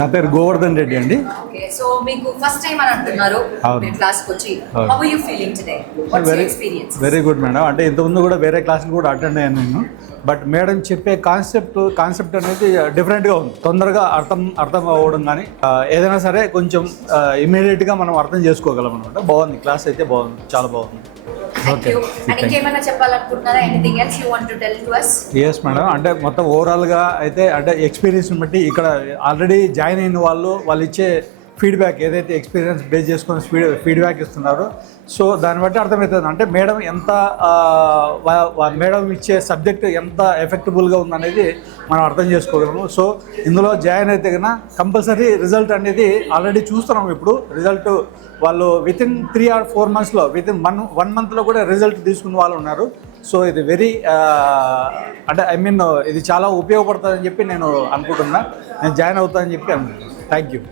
నా పేరు గోవర్ధన్ రెడ్డి అండి. ఓకే, సో మీకు ఫస్ట్ టైం అని అంటున్నారు క్లాస్కి వచ్చి. How are you feeling today? What's your experience? Very good madam. అంటే ఇంతకుముందు కూడా వేరే క్లాస్కి కూడా అటెండ్ అయ్యాను నేను. బట్ మేడం చెప్పే కాన్సెప్ట్ అనేది డిఫరెంట్గా ఉంది. తొందరగా అర్థం అవ్వడం కానీ ఏదైనా సరే కొంచెం ఇమీడియట్గా మనం అర్థం చేసుకోగలం అనమాట. బాగుంది, క్లాస్ అయితే బాగుంది, చాలా బాగుంది. ఓకే, అండ్ ఇంకేమైనా చెప్పాలనుకుంటున్నారా? Anything else you want to tell to us? Yes madam, అంటే మొత్తం ఓవరాల్గా అయితే అంటే ఎక్స్పీరియన్స్ని బట్టి ఇక్కడ ఆల్రెడీ జాయిన్ అయిన వాళ్ళు ఇచ్చే ఫీడ్బ్యాక్ ఏదైతే ఎక్స్పీరియన్స్ బేస్ చేసుకొని ఫీడ్బ్యాక్ ఇస్తున్నారో, సో దాన్ని బట్టి అర్థమవుతుంది అంటే మేడం ఎంత మేడం ఇచ్చే సబ్జెక్ట్ ఎంత ఎఫెక్టబుల్గా ఉందనేది మనం అర్థం చేసుకోగలము. సో ఇందులో జాయిన్ అయితే కన్నా కంపల్సరీ రిజల్ట్ అనేది ఆల్రెడీ చూస్తున్నాం. ఇప్పుడు రిజల్ట్ వాళ్ళు వితిన్ 3 or 4 monthsలో వితిన్ 1 monthలో కూడా రిజల్ట్ తీసుకున్న వాళ్ళు ఉన్నారు. సో ఇది వెరీ అంటే ఇది చాలా ఉపయోగపడుతుందని చెప్పి నేను అనుకుంటున్నా. నేను జాయిన్ అవుతానని చెప్పి అనుకుంటున్నాను. Thank you.